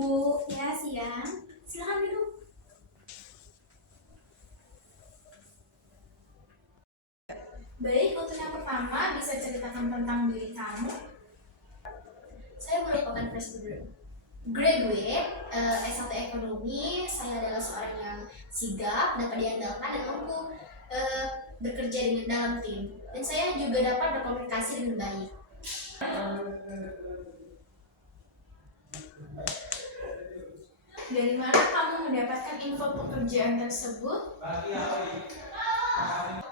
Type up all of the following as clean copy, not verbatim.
Ibu. Ya, siang. Silakan duduk. Baik, untuk yang pertama, bisa ceritakan tentang diri kamu? Saya merupakan fresh graduate S1 Ekonomi. Saya adalah seorang yang sigap, dapat diandalkan dan mampu bekerja dengan dalam tim. Dan saya juga dapat berkomunikasi dengan baik. Dari mana kamu mendapatkan info pekerjaan tersebut?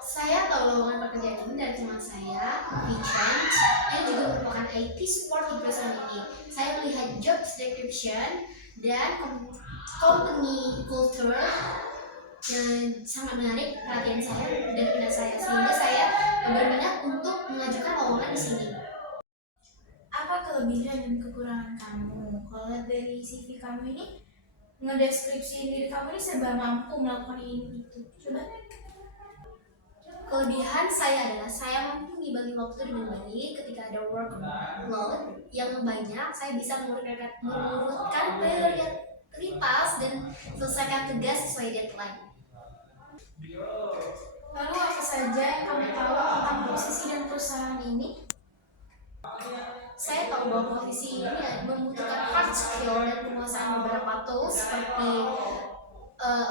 Saya tahu lowongan pekerjaan ini dari teman saya, Vicent, yang juga merupakan IT support di perusahaan ini. Saya melihat job description dan company culture yang sangat menarik perhatian saya dan minat saya, sehingga saya berminat untuk mengajukan lowongan di sini. Apa kelebihan dan kekurangan kamu? Kalau dari CV kamu ini, ngedeskripsiin diri kamu ini serba mampu melakukan ini itu. Coba. Kelebihan saya adalah saya mampu membagi waktu dengan baik. Ketika ada workload yang banyak, saya bisa mengurutkan prioritas dan selesaikan tugas sesuai deadline. Lalu apa saja yang kamu tahu tentang posisi dan perusahaan ini? Saya tahu bahwa posisi ini membutuhkan hard skill dan penguasaan beberapa tools seperti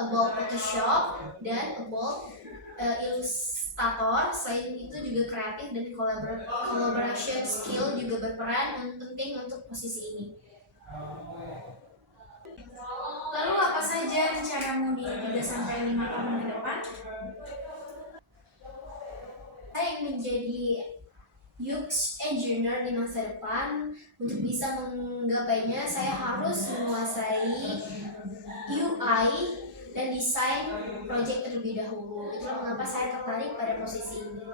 about Photoshop dan about Illustrator. Selain itu juga kreatif dan collaboration skill juga berperan penting untuk posisi ini. Lalu apa saja rencanamu di 3-5 tahun ke depan? Saya ingin menjadi UX engineer di masa depan. Untuk bisa menggapainya, saya harus menguasai UI dan desain project terlebih dahulu. Itulah mengapa saya tertarik pada posisi ini.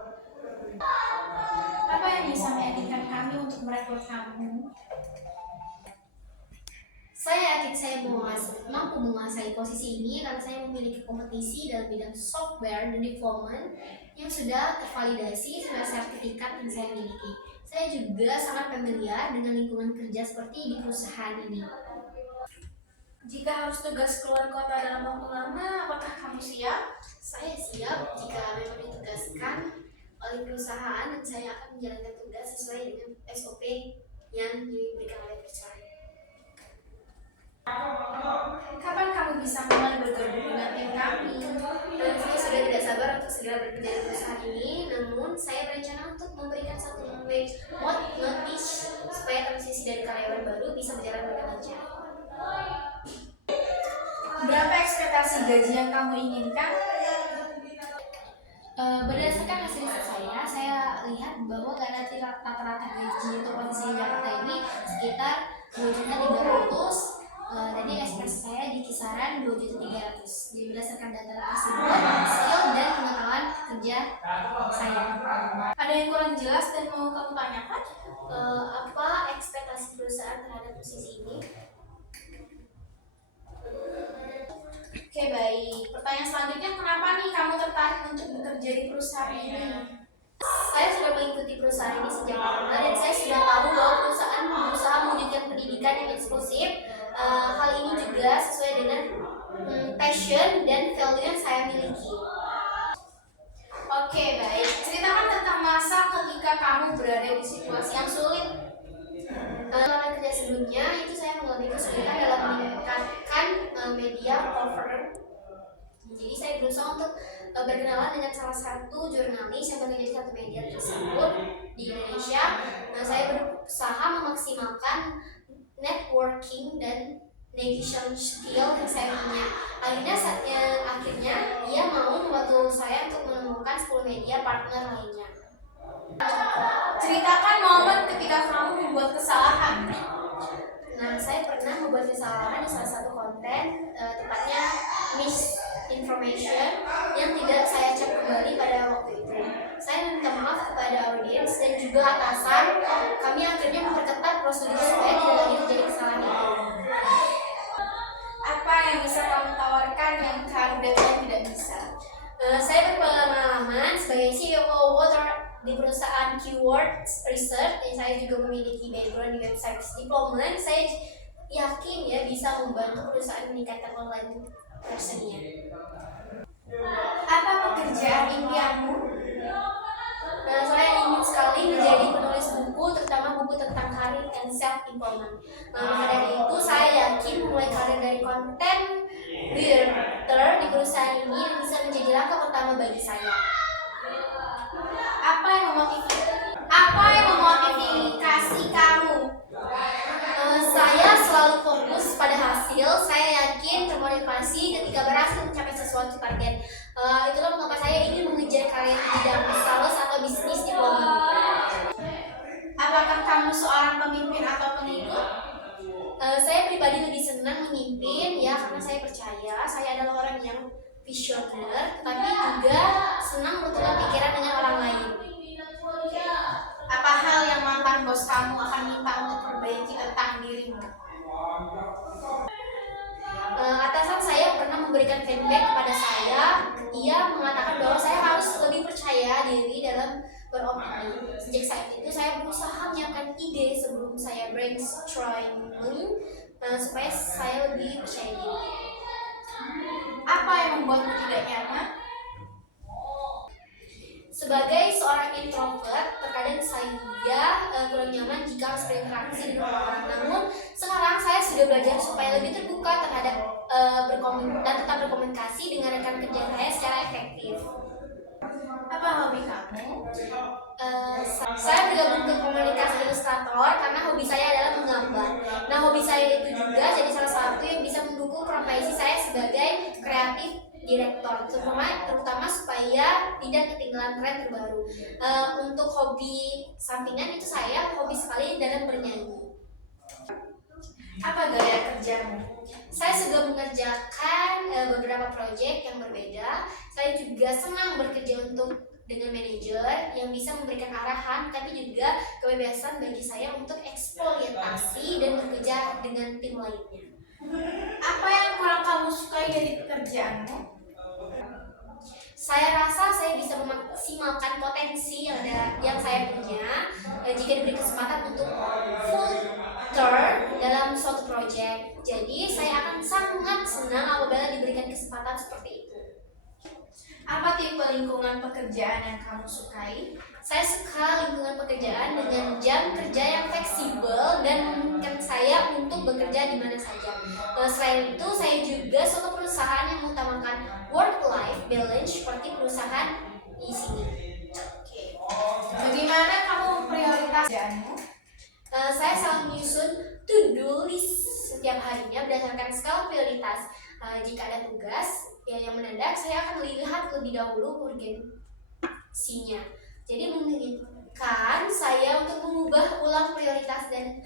Apa yang bisa meyakinkan kami untuk merekrut kamu? Saya yakin saya mampu menguasai posisi ini karena saya memiliki kompetisi dalam bidang software dan development yang sudah tervalidasi sesuai sertifikat yang saya miliki. Saya juga sangat familiar dengan lingkungan kerja seperti di perusahaan ini. Jika harus tugas keluar kota dalam waktu lama, apakah kamu siap? Saya siap jika memang ditugaskan oleh perusahaan, dan saya akan menjalankan tugas sesuai dengan SOP yang diberikan oleh perusahaan. Kapan kamu bisa mulai bergabung dengan tim kami? Saya sudah tidak sabar untuk segera bekerja di perusahaan ini, namun saya berencana untuk memberikan satu notice supaya transisi dari karyawan baru bisa berjalan dengan lancar. Berapa ekspektasi gaji yang kamu inginkan? Berdasarkan hasil riset saya lihat bahwa rata-rata gaji untuk posisi di Jakarta ini sekitar 2.300.000. Jadi ekspektasi saya di kisaran 2.300.000. Jadi berdasarkan data tersebut, skill dan pengetahuan kerja saya. Ada yang kurang jelas dan mau kamu tanyakan? Apa ekspektasi perusahaan terhadap posisi ini? Oke, baik. Pertanyaan selanjutnya, kenapa nih kamu tertarik untuk bekerja di perusahaan ini? Saya sudah mengikuti perusahaan ini sejak lama dan saya sudah tahu bahwa perusahaan berusaha mewujudkan pendidikan yang eksklusif. Hal ini juga sesuai dengan passion dan value yang saya miliki. Oke, baik. Ceritakan tentang masa ketika kamu berada di situasi yang sulit. Pengalaman kerja sebelumnya itu saya mengalami kesulitan dalam meningkatkan media cover. Jadi saya berusaha untuk berkenalan dengan salah satu jurnalis yang bekerja di satu media tersebut di Indonesia. Saya berusaha memaksimalkan networking dan negotiation skill yang saya punya. Akhirnya dia mau membantu saya untuk menemukan 10 media partner lainnya. Ceritakan momen ketika kamu membuat kesalahan. Nah, saya pernah membuat kesalahan di salah satu konten, tepatnya misinformation yang tidak saya cek kembali pada waktu itu. Saya minta maaf kepada audiens dan juga atasan. Kami akhirnya memperketat prosedur supaya tidak lagi terjadi kesalahan itu. Apa yang bisa kamu tawarkan yang kandidatnya tidak bisa? Saya berpengalaman sebagai CEO water di perusahaan Keyword Research, dan saya juga memiliki background di website development. Saya yakin ya bisa membantu perusahaan meningkatkan online versionnya. Apa pekerjaan impianmu? Saya ingin sekali menjadi penulis buku, terutama buku tentang karir dan self improvement. Maka dari itu saya yakin mulai karir dari konten writer di perusahaan ini bisa menjadi langkah pertama bagi saya. Apa yang memotivasi kamu? Saya selalu fokus pada hasil. Saya yakin termotivasi ketika berhasil mencapai sesuatu target. Itulah mengapa saya ingin mengejar karir di bidang sales atau bisnis di Bogor. Apakah kamu seorang pemimpin atau pengikut? Saya pribadi lebih senang memimpin ya, karena saya percaya saya adalah orang yang visioner, tetapi juga senang bertukar pikiran dengan orang lain. Apa hal yang mantan bos kamu akan minta untuk perbaiki tentang dirimu? Atasan saya pernah memberikan feedback kepada saya. Ia mengatakan bahwa saya harus lebih percaya diri dalam beropini. Sejak saat itu saya berusaha menyiapkan ide sebelum saya brainstorming supaya saya lebih percaya diri. Apa yang membuatmu tidak nyaman? Sebagai seorang introvert, terkadang saya kurang nyaman jika harus berinteraksi dengan orang. Namun sekarang saya sudah belajar supaya lebih terbuka terhadap dan tetap berkomunikasi dengan rekan kerja saya secara efektif. Apa hobi kamu? Saya bergabung ke komunitas ilustrator karena hobi saya adalah menggambar. Nah, hobi saya itu juga jadi salah satu yang bisa mendukung profesi saya sebagai kreatif direktor, terutama supaya tidak ketinggalan tren terbaru. Untuk hobi sampingan itu saya hobi sekali dalam bernyanyi. Apa gaya kerjamu? Saya sudah mengerjakan beberapa proyek yang berbeda. Saya juga senang bekerja dengan manajer yang bisa memberikan arahan, tapi juga kebebasan bagi saya untuk eksploitasi dan bekerja dengan tim lainnya. Apa yang kurang kamu sukai dari pekerjaanmu? Saya rasa saya bisa memaksimalkan potensi yang saya punya jika diberi kesempatan untuk full turn dalam suatu proyek. Jadi saya akan sangat senang apabila diberikan kesempatan seperti itu. Apa tipe lingkungan pekerjaan yang kamu sukai? Saya suka lingkungan pekerjaan dengan jam kerja yang fleksibel dan memungkinkan saya untuk bekerja di mana saja. Selain itu, saya juga suka perusahaan yang mengutamakan work-life balance seperti perusahaan di sini. Bagaimana kamu memprioritaskan pekerjaanmu? Saya selalu menyusun to-do list setiap harinya berdasarkan skala prioritas. Jika ada tugas yang mendadak, saya akan melihat lebih dahulu urgensinya. Jadi memungkinkan saya untuk mengubah ulang prioritas dan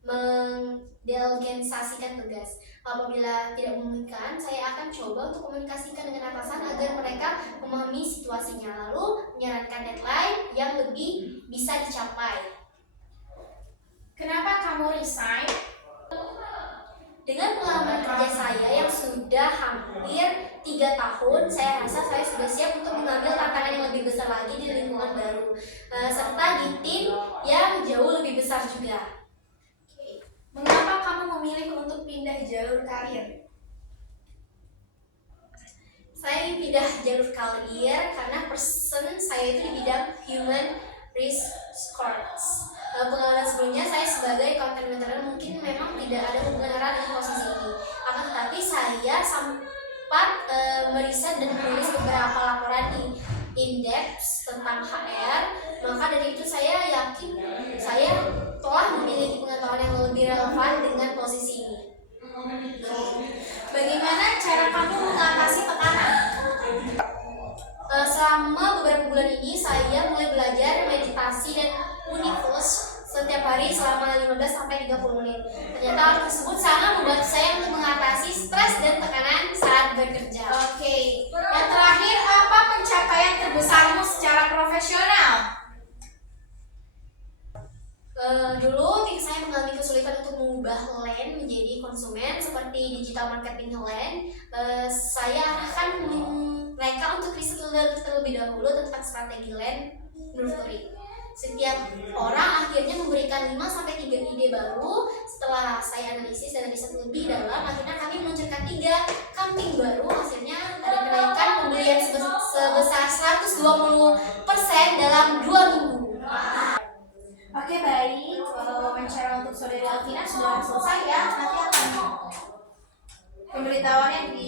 mendelegasikan tugas. Apabila tidak memungkinkan, saya akan coba untuk komunikasikan dengan atasan agar mereka memahami situasinya, lalu menyarankan deadline yang lebih bisa dicapai. Kenapa kamu resign? Dengan pengalaman kerja saya yang sudah hampir 3 tahun, saya rasa saya sudah siap untuk mengambil tantangan yang lebih besar lagi di lingkungan baru, serta di tim yang jauh lebih besar juga. Mengapa kamu memilih untuk pindah jalur karir? Saya ingin pindah jalur karir karena passion saya itu di bidang human resource. Pengalaman sebelumnya saya sebagai content maintainer mungkin memang tidak ada hubungan erat dengan posisi ini. Akan tetapi saya sempat meriset dan menulis beberapa laporan in-depth tentang HR. Maka dari itu saya yakin saya telah memiliki pengetahuan yang lebih relevan dengan posisi ini. Bagaimana cara kamu mengatasi tekanan? Selama beberapa bulan ini saya mulai belajar meditasi dan mindfulness setiap hari selama 15-30 menit. Ternyata hal tersebut sangat membantu saya untuk mengatasi stres dan tekanan saat bekerja. Oke. Yang terakhir, apa pencapaian terbesarmu secara profesional? Dulu saya mengalami kesulitan untuk mengubah land menjadi konsumen seperti digital marketing land. Saya arahkan mereka untuk riset terlebih dahulu tentang strategi land nurturing. setiap orang akhirnya memberikan 5-3 ide baru. Setelah saya analisis dan riset lebih dalam, akhirnya kami meluncurkan 3 camping baru. Hasilnya ada kenaikan pembelian sebesar 120% dalam 2 minggu. Oke, baik. Wawancara untuk Saudari Alvina sudah selesai ya. Nanti akan pemberitahuannya di